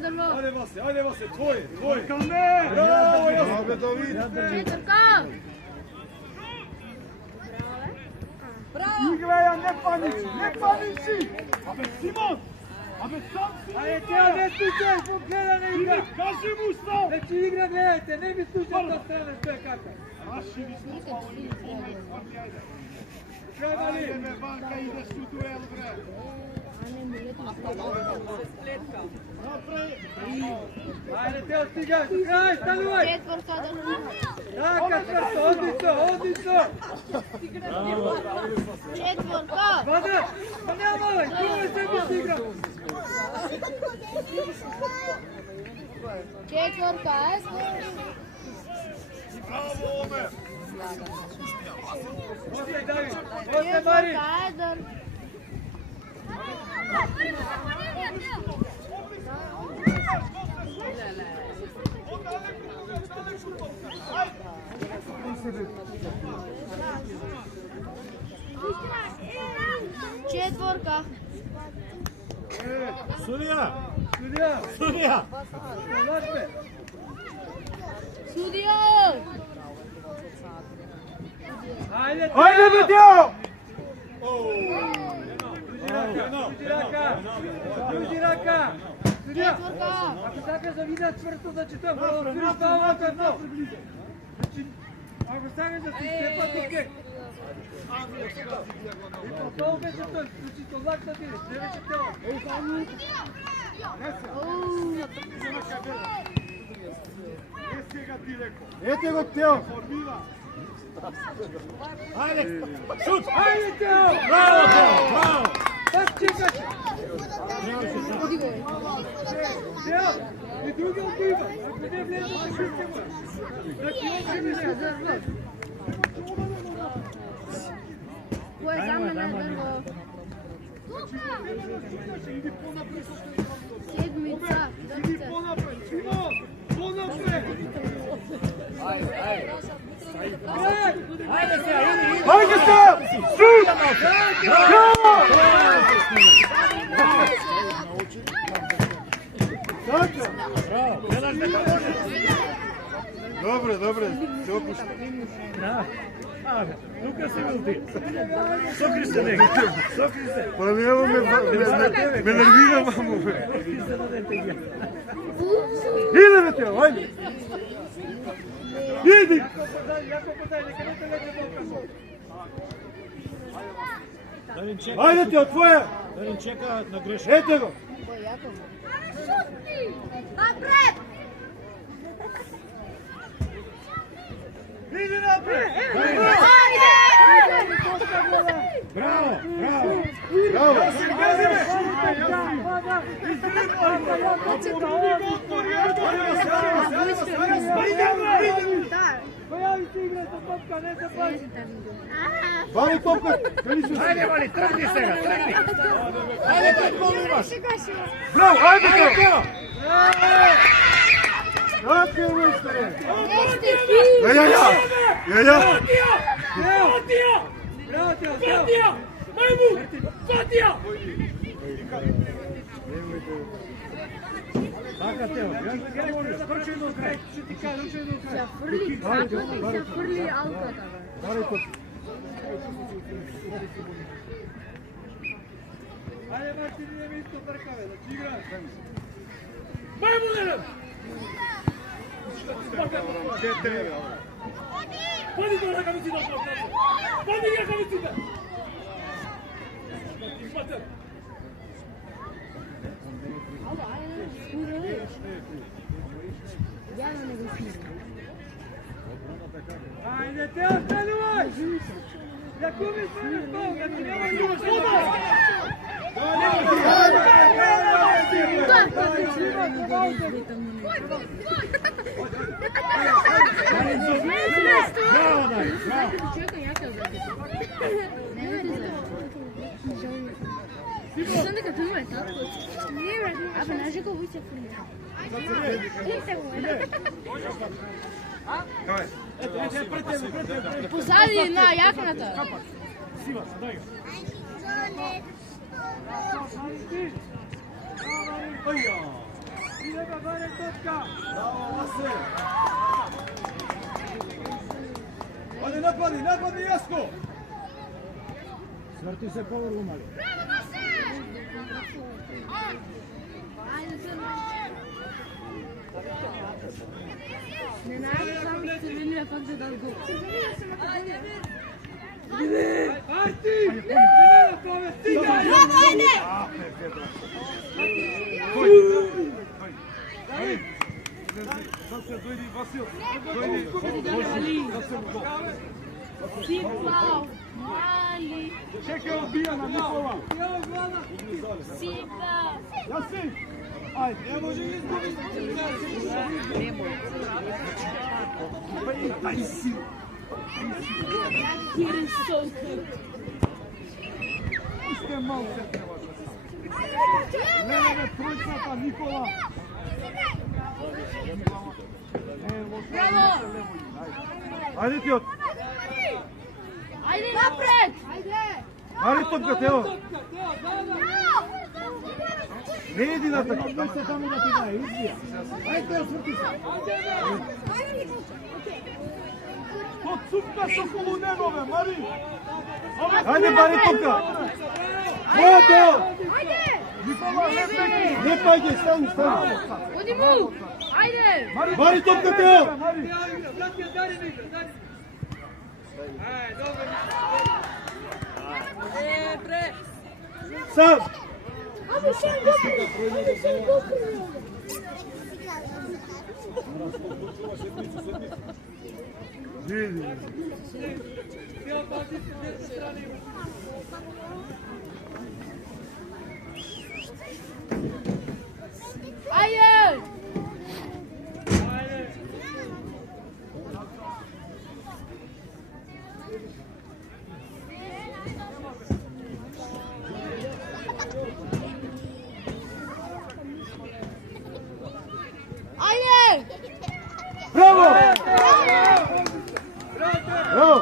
drvo. Ajde Vase, tvoje. Bravo, Josip. Četvrka. Bravo. Igleja, ne paniči. Abe Simon. Abe sam si. Ajde, teo, ne stučaj, zbog gledane igra. Kaži mu stav. Znači igra, gledajte, ne mi stučaj do strane, što je kakav. Raširi smo Trebali. Ajde me, Vanka, ideš u duel, bre. Ajde, teo, stigaj, kraj, stanuj. Četvrka drvo. Taka crta, odlično. Četvrka. Vada, pa nema malaj, čuvaj sebi si igra. Četvrka, Bravo, Omer. Ostaj, David, ostaj, Marin. Četvrka, Četvorka. Sudija. Ovakve. Sudija. Ajde, Meteo. Ljudi raka. Sudija, Četvorka. ako sakaš da vidiš čvrsto, znači to je malo sviš pa ovako je to. Znači, ako sakaš da si stepati kek. To беше той, значи това да ти не беше това. Ете го, Тео. Ajde, šut! Ajde, Teo! Bravo, Teo, bravo! Пак чекаш! Тeo, и други отива. Ако не влезе, ще система. Значи, още не се. Кой е за мен на дърво? Седмица. Иди по-напред, Симон! По-напред! Ajde se! Šut! Bravo! Gledaš neka može! Dobre, se opušta. Тука си бил ти. Сокри се него. Pa evo me nervira, mamu. Ide, Meteo, ajde. Idi. Ajde, Teo, tvoja. Дарин чека на грешка. Ете го. Напред! Иди напред! Браво! Појави се играта топка, не се плачи. Вали топка. Ajde, Vali, trgni сега, trgni! Ajde, pred gol imaš! Браво, ajde, Teo. Teo! Tako je, mojstore. Нести ти! Ja. Браво, Тео! Така, Тео, Скочи до крај, ќе ти кажам, че до крај. Фрли цакот и се фрли алката. Вали топка. Ајде, Мартин, идеме исто тркаве, да ќе играеш. Поди до ракавиците! Поди ракавиците! Изпатер! Ајде, Тео, станувај! Ја куми се на стол, ја ти нема љубост. Браво, Дарин, браво! Чекај, ја ќе Не вери Сам дека тоа е татко. Не бре, абе наже го више фрли. Позади на јакната. Сива, дај го. Ајде, Браво, Васе! Ајде, нападни, Јаско! Сврти се повргу, мали. Не најде само Цивилија пак да даде гол. Ајти! Дојди Васил. Сипа, мали. Чекај одбијана Никола. Сипа. Јаси. Ајде, не може изгуби. He is so good. Уште малце требаше. Леве тројцата Никола. Браво! Ајде ти од. Ајде напред! Ајде! Ајде топка, Тео. Не иди на така. Дај се таму да ти дај, избија. Ајде, Тео, сврти се. Под цупка со колуненове, Мари. Ајде, бари топка. Браво, Тео. Никола, лепеки. Не паѓај, стани. Оди му! Ајде! Бари топка, Тео. Мари. Сам. Ајде! Ајде! Браво! Браво!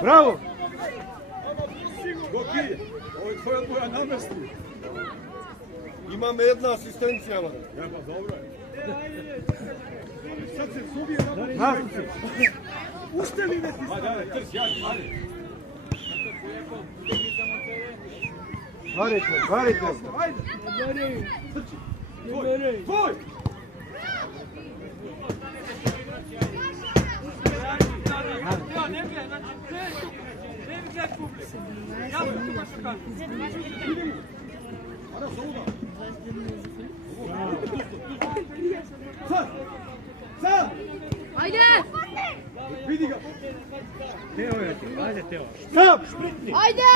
Браво! Гоки, овој твојот моја намести. Имаме една асистенција, ама. Ева, добро е. Sad se subije na Уште ли не ти стане? Ајде, трчи, ајде. Барите. Ајде. Трчи. Твој! Ајде! Види го! Тео е, ајде Тео. Сам! Ајде!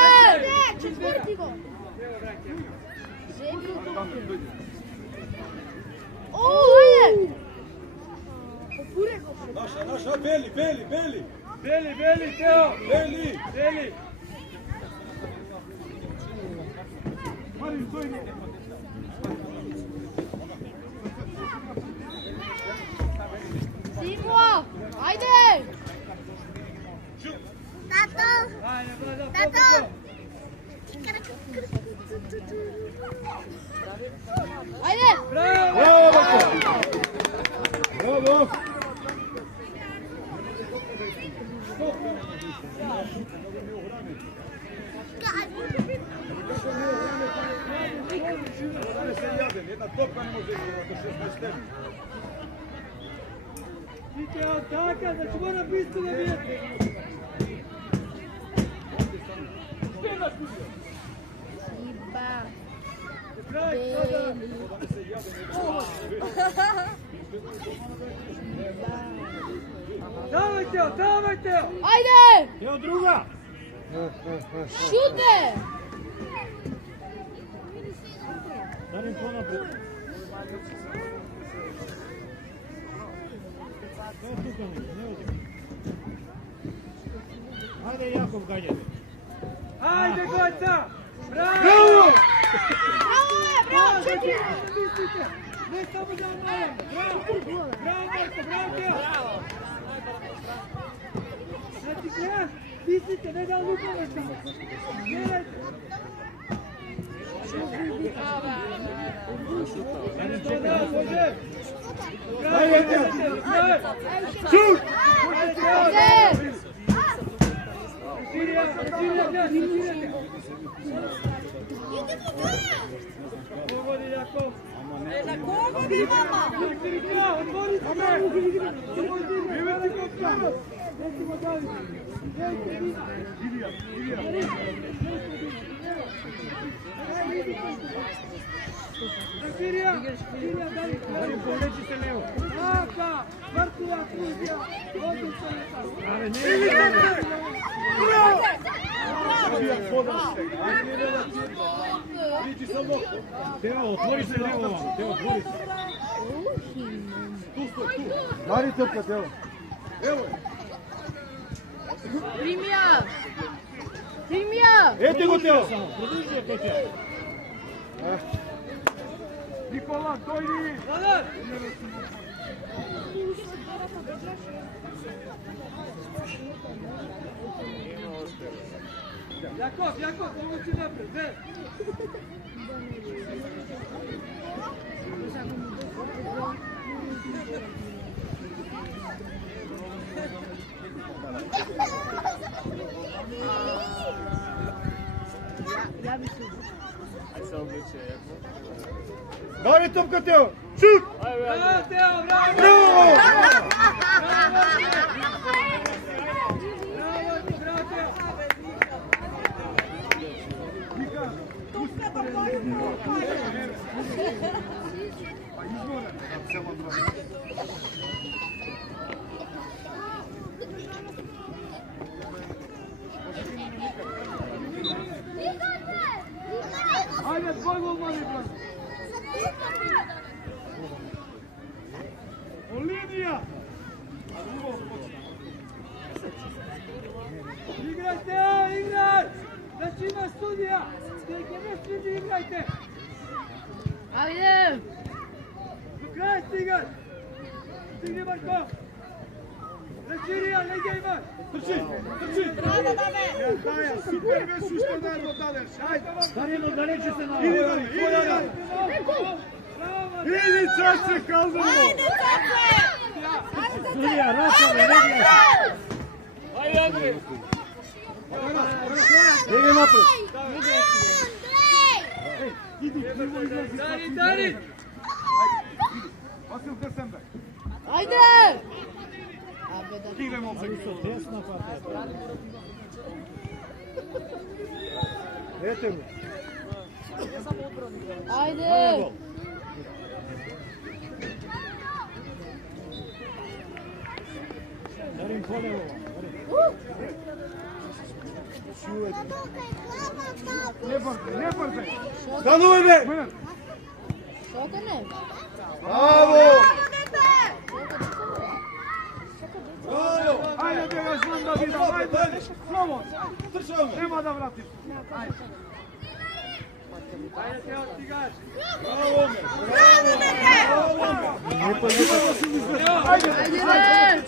Четврти го! О, ајде! Наша, Бели! Бели, Тео! Бели! Марин, дојди! Симо! Ајде! Тато! Ајде! Браво, Бако! Браво! Една топка не може да до 16 леви. Видите, така, значи мора бистро да биете. Сиба! Давај, Тео! Ајде! Тео друга! Шуте! Дарим понапред. Тео тука не оди. Ајде Јаков гаѓајте. Ајде, Гојца! Браво! Браво! Браво, четири! Не само да одмоем! Браво, Гојца, Тео! Значи, гледаш, мислите, не да лупаме само. Гледajte! Шут! Тео, отвори се лево вам. Тео, отвори се. Дари топка, Тео. Ево. Примија! Примија! Ете го, Тео. Продолжи ја Петја. Никола, дојди. Јаков, помоци напред, не. Дари топка, Тео. Шут! Браво, Тео, браво! Ajde, tvoj gol mali, brate. Olivija! Igrajte, igraj! Znači ima studija! Nek je svi igrajte! Ajde! Do kraja stigaj! Stigni Marko! Rečirija, negdje imaš! Trči! Bravo, Dane! Jahaja, super vešu što darmo dadeš! Ajde! Дарено, далече се на. Idi dalje! Idi čače, Kalzano! Ajde, Cace! Судија, Раша, не гледаш. Ајде, Андреј! Иди напред! Dari! Васил Десембер! Ajde! Играјмо се! Со десна патија. Ете го! Ajde! Дарим полево. Не бързай! Станувай, бе! Шокане! Браво! Браво! Ajde, bе, ja znam da vidim, ajde! Slovo! Nema da vratim! Ajde, Teo, stigaš! Bravo, me! Bravo, me! Ajde! Ajde!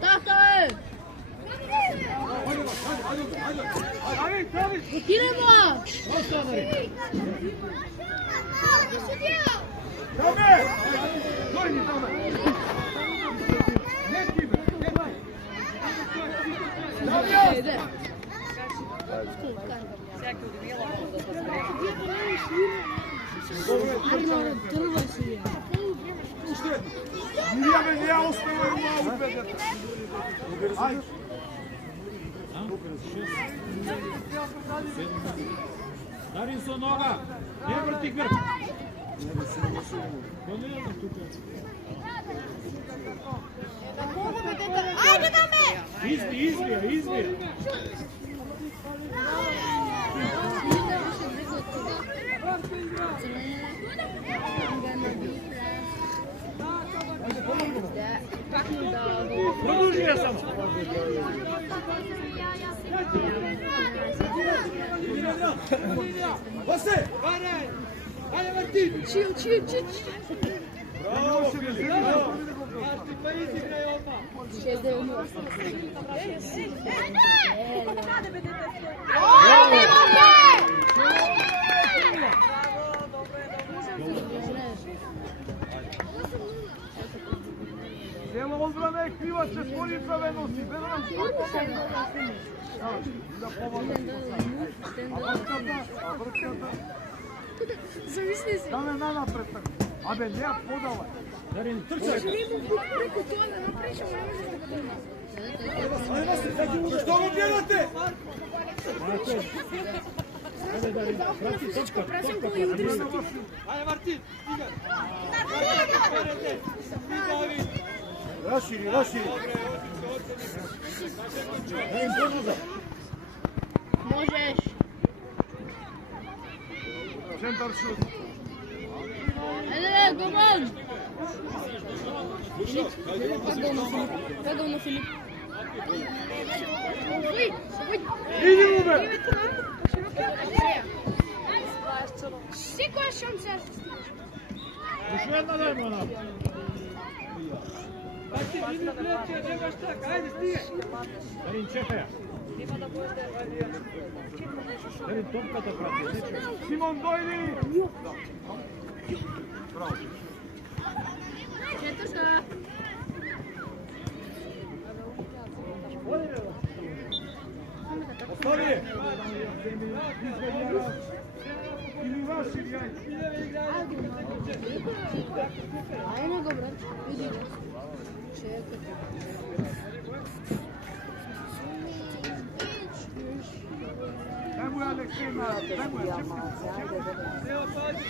Tako je! Ajde, pravi! Idemo! Tome! Dojdi, Tome! Ne kibe, ne daj! Ajde! Mirjane, ja ostavljam malo ubedati. Ajde! Дарин со нога. Не врти грб. Ajde, Dame! Избија. Продолжи ја само. Васе! Ajde, vrti! Чил! Bravo, Filip! Bravo! Pa izigraj odmah! 6-9-0. Ajde, Ajde, Dame! се спорицове носи, бе нам да помогне. А вртката? Замисли си. Даме напред така. Абе, не ја подавај. Дарин, трчај. Преку тоа да направиш, не може да го Што го гледате? Ајде, Дарин, прати топка. Ајде, Мартин, стига. Рашири, рашири. Дарин, поназад. Можеш. Центар шут. Ајде, гол! Погол на Филип. Иди му бе! Секоја шанса. Ушо една дајмо на. Мартин, иди плече, немаш така, ајде, стига. Дарин, чекај. Дарин, топката прати. Симон, дојди! Четврта. Остави! Или Рашири, ајде. Ајде го, брат. Иди го. Чекай. Дај му Алексеј на... Дај му ја чепка. Ева, пази.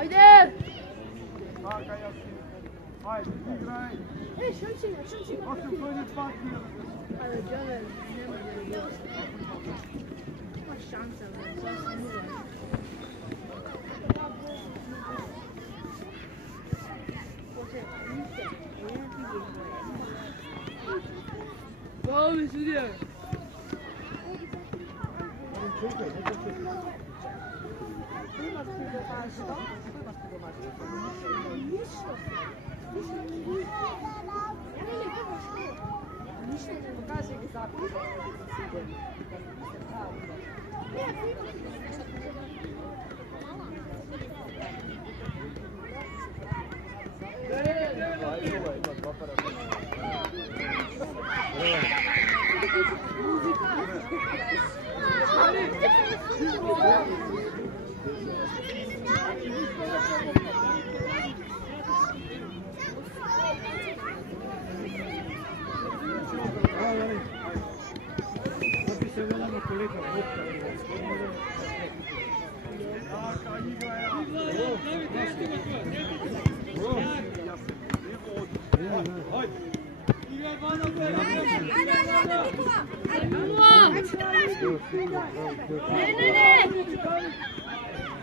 Ајде! Така, јаси. Ајде, играј. Шанчина. Осем тојни пати. Ајде, џаве, нема да го. Има шанса, бе. Тоа се мува. Гол, судија.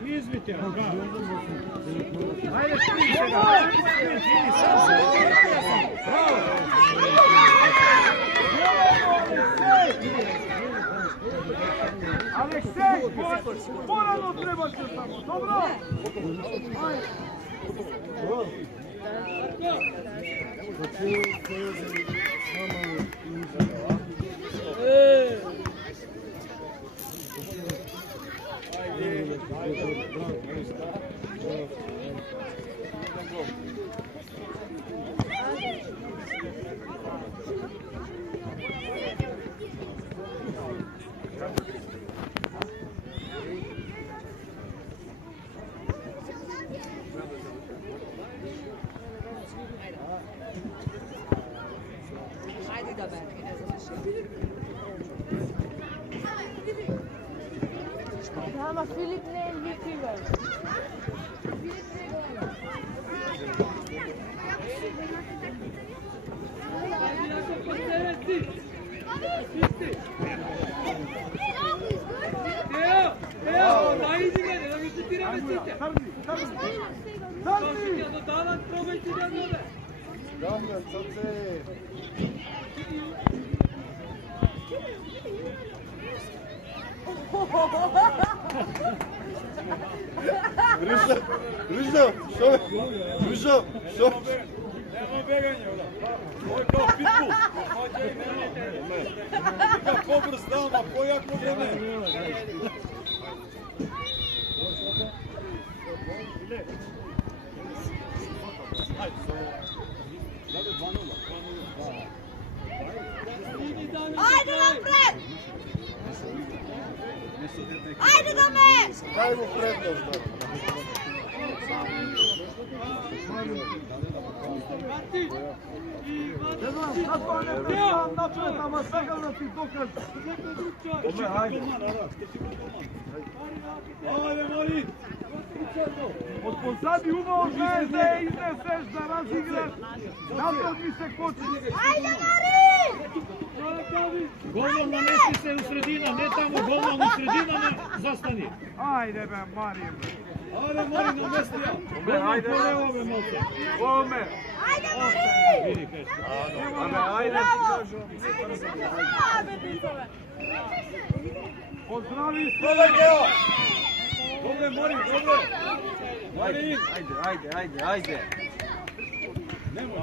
Извите, ага. Ајде, стиги сега. Стиги, Алексеј, порано требаше само. Добро? Ама Филип не е викивен. Ео, најди мене, да ми се тираме сите. Тргни. До данат пробај ти да доде. Дамјан, срце! Рижа, што? Нема бегање, бра. Ој као питбул. Вика побрз, да, ама појако го не. Ajde napred! Ajde do me! Дай му предност, да. Не знам, какво не приемам напред, ама сега да ти докажа. Айде. Айде, Мари! От позади убаво знаеш да я изнесеш, да разиграш. Напред ми се кочи. Ajde Mari! Голман намести се у средина, не таму, голман у средина не застани. Айде бе, Мари, бе. Ајде, Мари, намести ја. Голман полево, бе, малце. Оме. Ajde Mari! Види, кажеш. Айде. Абе, битове! Поздрави се. Добре, Гео! Добре, Мари, добре. Мари, айде. Нема.